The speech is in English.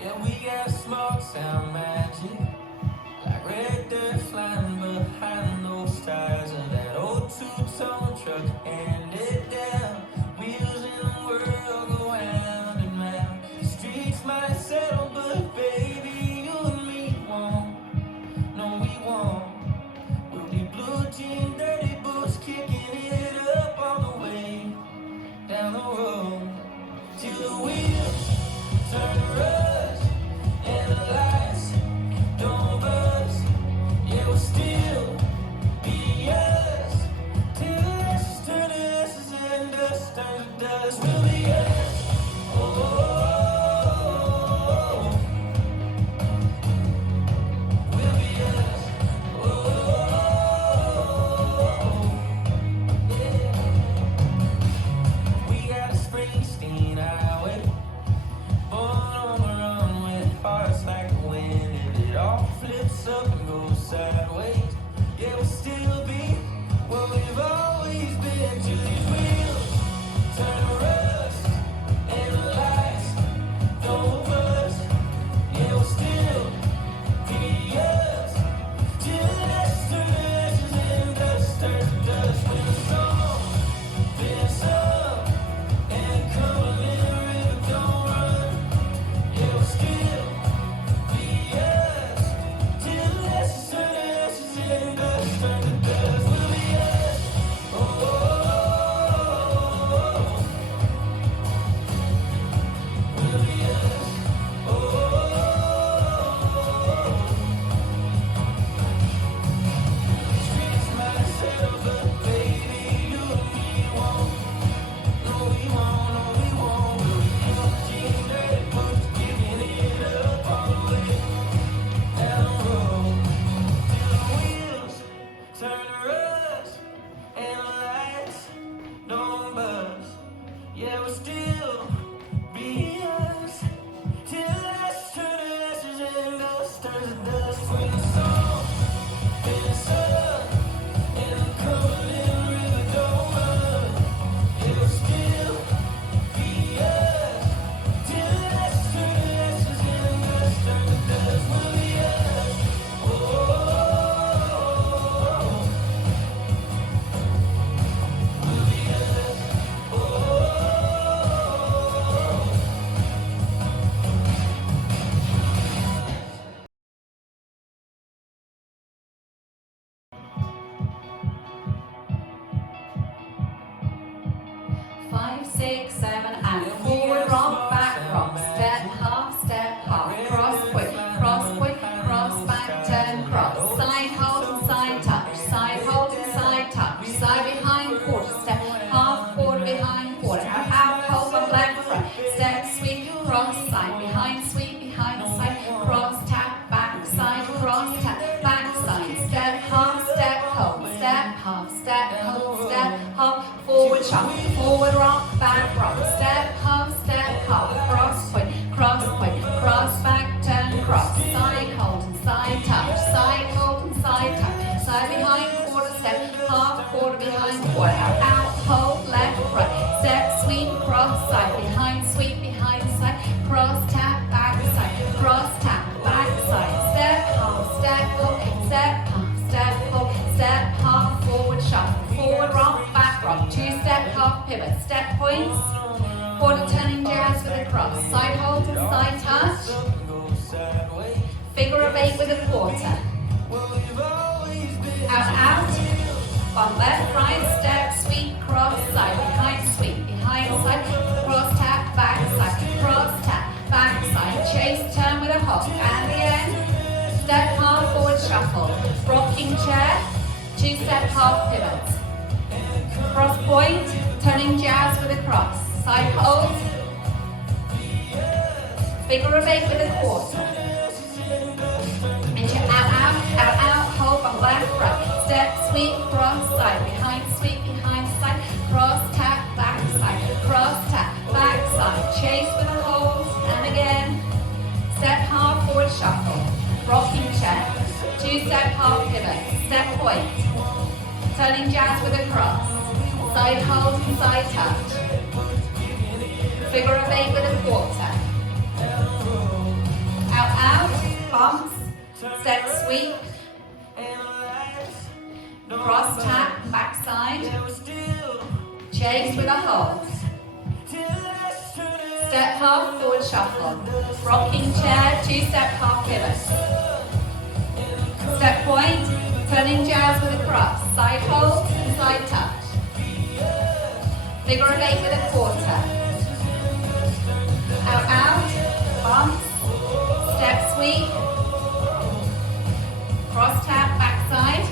Yeah, we got small town magic, like red dirt flying behind those tires of that old two-tone truck, and it down, wheels in the world go round and round. The streets might settle, but baby, you and me won't. No, we won't. We'll be blue jean, dirty boots, kicking it up all the way down the road till the wheels turn to rust and the lights don't buzz. Yeah, we'll still be us till the ashes turn to ashes and dust turns to dust. We'll be us. Oh, we'll be us. Yeah. We got a Springsteen highway, born on the run with hearts like the wind. If it all flips up and goes sideways, yeah, we'll still be where we've always been till these wheels turn to rust and the lights don't buzz. Yeah, we'll still be us till the ashes turn to ashes and dust turns to dust. When the song bends up and Cumberland River don't run, yeah, we'll still be us till the ashes turn to ashes and dust turn to dust. We'll be us. Oh, we'll be us. Oh, streets might settle, but baby, you and me won't. No, we won't. No, we won't. We'll be blue jean, dirty boots, kicking it up all the way down the road till the wheels turn to rust and the lights don't buzz. Yeah, we'll still be us till the ashes turn to ashes and dust turns to dust. When the song bends up and the Cumberland River don't run, yeah, we'll still be us till the ashes turn to ashes and dust turn to dust. We'll be us. Oh, we'll be us. Oh, Five, six, seven, and forward rock, back rock, step, half, cross, quick, cross, back, turn, cross, side hold and side touch, side hold and side touch, side behind, quarter, step, half, quarter behind, quarter, out, hold on left, front, step, sweep, cross, side behind, sweep, behind, side, cross, tap, back, side, cross, tap, back, side, step, half, hold, step, half, half, forward shuffle, forward rock, back rock, step, half, cross, quick, cross, back, turn, cross, side hold and side touch, side hold and side touch, side behind, quarter, step, half, quarter behind, quarter, out, hold, left, right, step, sweep, cross, side, behind, sweep, behind, side, cross, tap, back, side, cross, tap, back, side, step, half, hold, step, half, forward shuffle, forward rock, back rock, two-step, half pivot, step points, quarter turning jazz with a cross, side hold and side touch, figure of eight with a quarter, out, on left, right, step, sweep, cross, side, behind, side, cross, tap, back, side, chase, turn with a hop, and the end, step, half, forward shuffle, rocking chair, two-step, half pivots, cross point, turning jazz with a cross, side hold, figure of eight with a quarter, into out, hold on left, right, step, sweep, cross, side, behind, sweep, behind, side, cross, tap, back, side, chase with a hold, and again, step, half, forward shuffle, rocking chair, two-step, half pivot, step point, turning jazz with a cross, side hold and side touch, figure of eight with a quarter, out, bumps, step sweep, cross tap, backside, chase with a hold. Step half, forward shuffle. Rocking chair, 2-step half pivot. Step point, turning jazz with a cross. Side hold and side touch. Figure of 8 with a quarter. Out, out, bumps, step sweep, cross tap, backside,